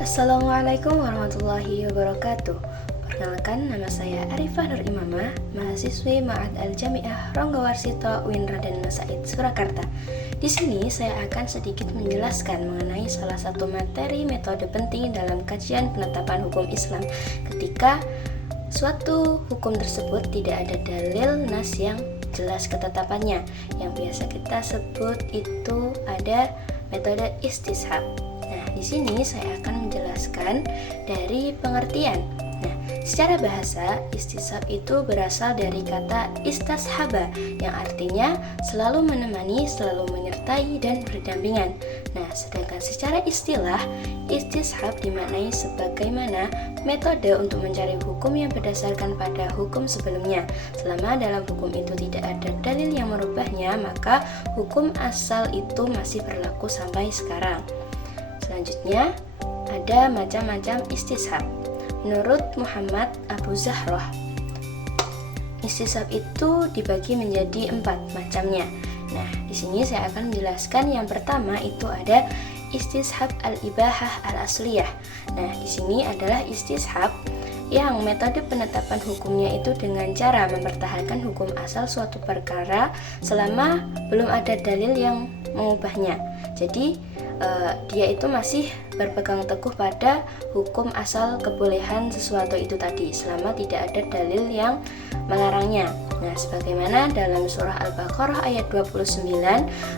Assalamualaikum warahmatullahi wabarakatuh. Perkenalkan, nama saya Arifah Nur Imamah, mahasiswi Ma'had Al-Jami'ah Ronggowarsito UIN Raden Said Surakarta. Di sini saya akan sedikit menjelaskan mengenai salah satu materi metode penting dalam kajian penetapan hukum Islam ketika suatu hukum tersebut tidak ada dalil nas yang jelas ketetapannya. Yang biasa kita sebut itu ada metode istishab. Nah, di sini saya akan menjelaskan dari pengertian. Nah, secara bahasa, istishab itu berasal dari kata istashaba yang artinya selalu menemani, selalu menyertai, dan berdampingan. Nah, sedangkan secara istilah, istishab dimaknai sebagaimana metode untuk mencari hukum yang berdasarkan pada hukum sebelumnya. Selama dalam hukum itu tidak ada dalil yang merubahnya, maka hukum asal itu masih berlaku sampai sekarang. Selanjutnya, ada macam-macam istishab. Menurut Muhammad Abu Zahroh, istishab itu dibagi menjadi 4 macamnya. Nah, di sini saya akan menjelaskan yang pertama itu ada istishab al-ibahah al-asliyah. Nah, di sini adalah istishab yang metode penetapan hukumnya itu dengan cara mempertahankan hukum asal suatu perkara selama belum ada dalil yang mengubahnya. Jadi dia itu masih berpegang teguh pada hukum asal kebolehan sesuatu itu tadi selama tidak ada dalil yang melarangnya. Nah, sebagaimana dalam surah Al-Baqarah ayat 29,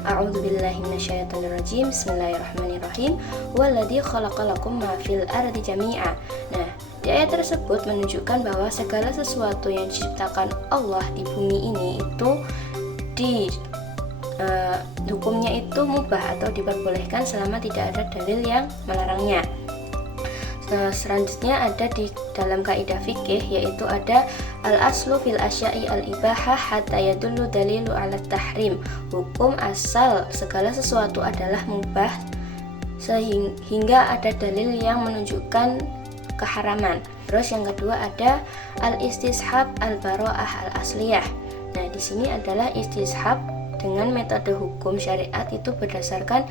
A'udzubillahi minasyaitonirrajim, Bismillahirrahmanirrahim, Walladzi khalaqalakum ma fil ardi jami'a. Nah, di ayat tersebut menunjukkan bahwa segala sesuatu yang diciptakan Allah di bumi ini itu hukumnya itu mubah atau diperbolehkan selama tidak ada dalil yang melarangnya. Selanjutnya ada di dalam kaidah fikih, yaitu ada al-aslu fil asya'i al-ibahah hatta yadullu dalilu ala tahrim. Hukum asal segala sesuatu adalah mubah sehingga ada dalil yang menunjukkan keharaman. Terus yang kedua ada al-istishab al-bara'ah al-asliyah. Nah, di sini adalah istishab dengan metode hukum syariat itu berdasarkan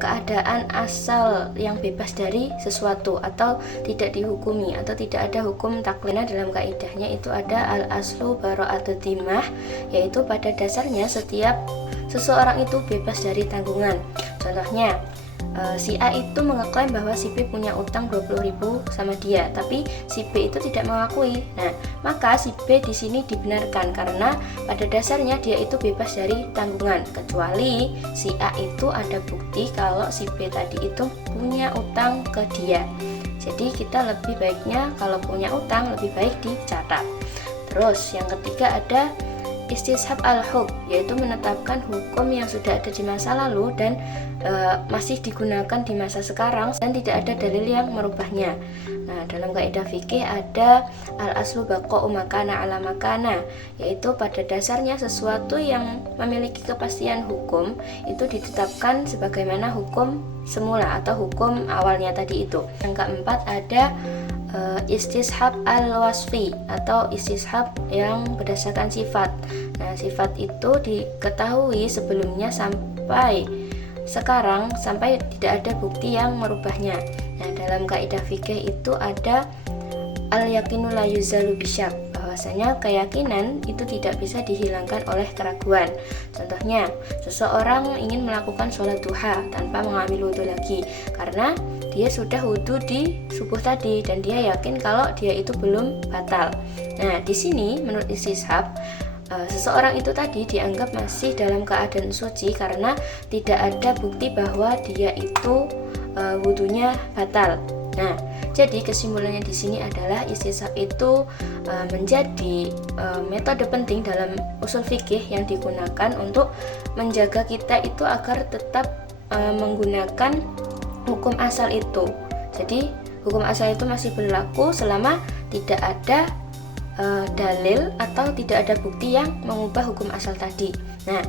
keadaan asal yang bebas dari sesuatu atau tidak dihukumi atau tidak ada hukum taklina. Dalam kaidahnya itu ada al-aslu bara'atu dhimmah, yaitu pada dasarnya setiap seseorang itu bebas dari tanggungan. Contohnya, si A itu mengeklaim bahwa si B punya utang 20.000 sama dia, tapi si B itu tidak mengakui. Nah, maka si B di sini dibenarkan karena pada dasarnya dia itu bebas dari tanggungan, kecuali si A itu ada bukti kalau si B tadi itu punya utang ke dia. Jadi kita lebih baiknya kalau punya utang lebih baik dicatat. Terus yang ketiga ada istishab al-hukm, yaitu menetapkan hukum yang sudah ada di masa lalu dan masih digunakan di masa sekarang dan tidak ada dalil yang merubahnya. Nah, dalam kaidah fikih ada al-aslu baqa'u makana ala makana, yaitu pada dasarnya sesuatu yang memiliki kepastian hukum itu ditetapkan sebagaimana hukum semula atau hukum awalnya tadi itu. Yang keempat ada istishab al-wasfi atau istishab yang berdasarkan sifat. Nah, sifat itu diketahui sebelumnya sampai sekarang sampai tidak ada bukti yang merubahnya. Nah, dalam kaidah fikih itu ada al-yaqinu la yuzalu bisyak, bahwasanya keyakinan itu tidak bisa dihilangkan oleh keraguan. Contohnya, seseorang ingin melakukan sholat duha tanpa mengambil wudhu lagi karena dia sudah wudhu di subuh tadi dan dia yakin kalau dia itu belum batal. Nah, di sini menurut istishab seseorang itu tadi dianggap masih dalam keadaan suci karena tidak ada bukti bahwa dia itu wudhunya batal. Nah, jadi kesimpulannya di sini adalah istishab itu menjadi metode penting dalam usul fikih yang digunakan untuk menjaga kita itu agar tetap menggunakan hukum asal itu. Jadi hukum asal itu masih berlaku selama tidak ada dalil atau tidak ada bukti yang mengubah hukum asal tadi. Nah,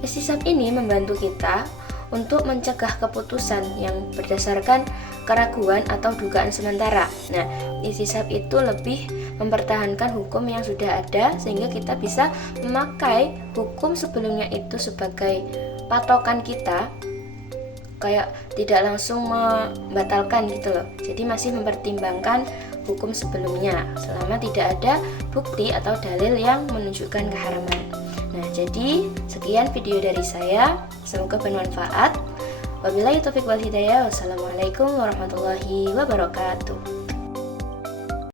istishab ini membantu kita untuk mencegah keputusan yang berdasarkan keraguan atau dugaan sementara. Nah, istishab itu lebih mempertahankan hukum yang sudah ada sehingga kita bisa memakai hukum sebelumnya itu sebagai patokan kita kayak tidak langsung membatalkan gitu loh. Jadi masih mempertimbangkan hukum sebelumnya selama tidak ada bukti atau dalil yang menunjukkan keharaman. Nah, jadi sekian video dari saya, semoga bermanfaat. Wabillahi taufiq wal hidayah. Wassalamualaikum warahmatullahi wabarakatuh.